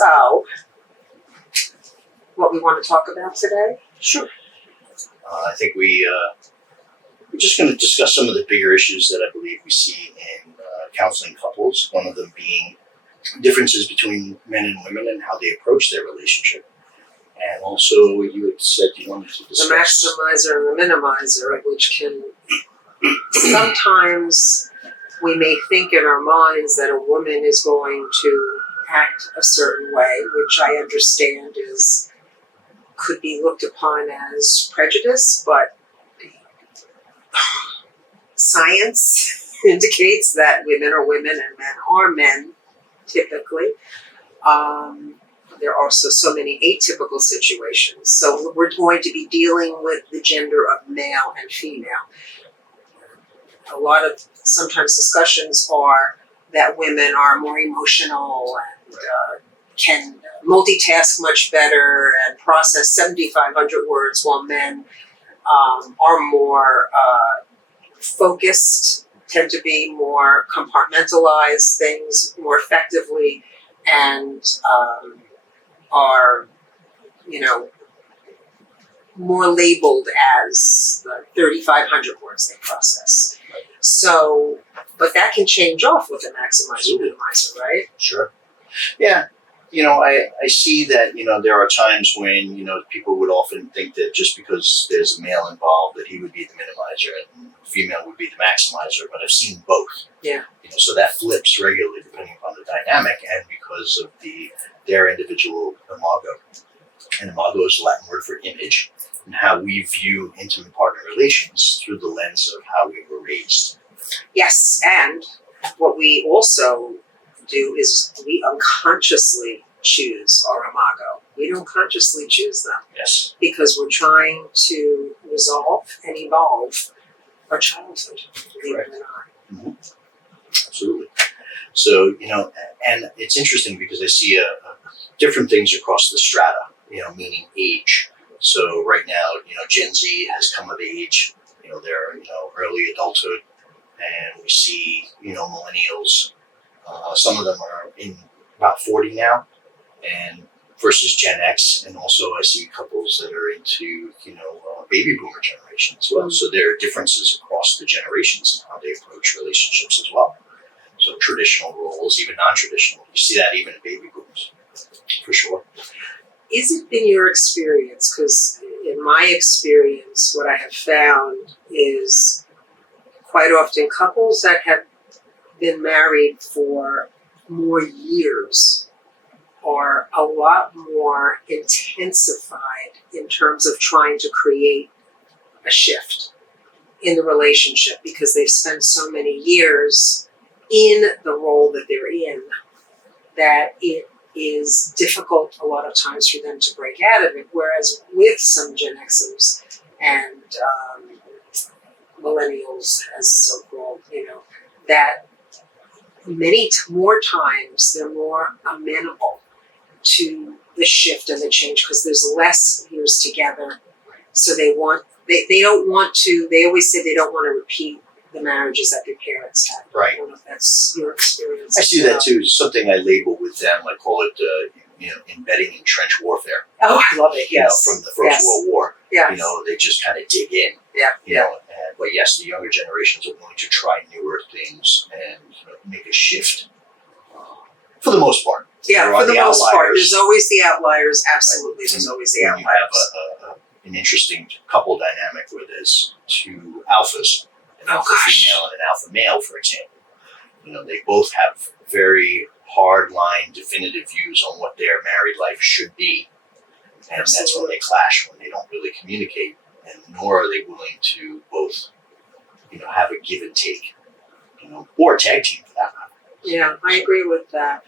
So, what we want to talk about today? Sure. I think we're just going to discuss some of the bigger issues that I believe we see in counseling couples. One of them being differences between men and women and how they approach their relationship. And also, you had said you wanted to discuss the maximizer and the minimizer, right, which can sometimes we may think in our minds that a woman is going to act a certain way, which I understand could be looked upon as prejudice, but science indicates that women are women and men are men, typically. There are also so many atypical situations. So we're going to be dealing with the gender of male and female. A lot of sometimes discussions are that women are more emotional and can multitask much better and process 7,500 words, while men are more focused, tend to be more compartmentalize things more effectively, and are, more labeled as the 3,500 words they process. So, but that can change off with a maximizer, minimizer, right? Sure. Yeah. I see that, there are times when, people would often think that just because there's a male involved that he would be the minimizer and the female would be the maximizer, but I've seen both. Yeah. So that flips regularly depending upon the dynamic and because of their individual imago. And imago is the Latin word for image, and how we view intimate partner relations through the lens of how we were raised. Yes, and what we also do is we unconsciously choose our imago. We don't consciously choose them. Yes. Because we're trying to resolve and evolve our childhood, believe it or not. Mm-hmm. Absolutely. So, and it's interesting because I see different things across the strata, meaning age. So right now, Gen Z has come of age, they're, early adulthood, and we see, millennials. Some of them are in about 40 now, and versus Gen X, and also I see couples that are into, baby boomer generation as well. So there are differences across the generations in how they approach relationships as well. So traditional roles, even non-traditional, you see that even in baby boomers, for sure. Is it been your experience? Because in my experience, what I have found is quite often couples that have been married for more years are a lot more intensified in terms of trying to create a shift in the relationship because they've spent so many years in the role that they're in that it is difficult a lot of times for them to break out of it. Whereas with some Gen Xers and millennials, as so-called, that many more times they're more amenable to the shift and the change because there's less years together. So they don't want to, they always say they don't want to repeat the marriages that their parents had. Right. I don't know if that's your experience. I see that too. It's something I label with them. I call it, embedding in trench warfare. Oh, I love it. Yes. From the First World War. Yeah. They just kind of dig in. Yeah. But yes, the younger generations are willing to try newer things and make a shift. For the most part. Yeah, for the most part. There's always the outliers. Absolutely. Right. There's always the outliers. You have an interesting couple dynamic where there's two alphas, an alpha female and an alpha male, for example. They both have very hard line, definitive views on what their married life should be. And that's when they clash, when they don't really communicate, and nor are they willing to both, have a give and take, or a tag team for that matter. Yeah, I agree with that.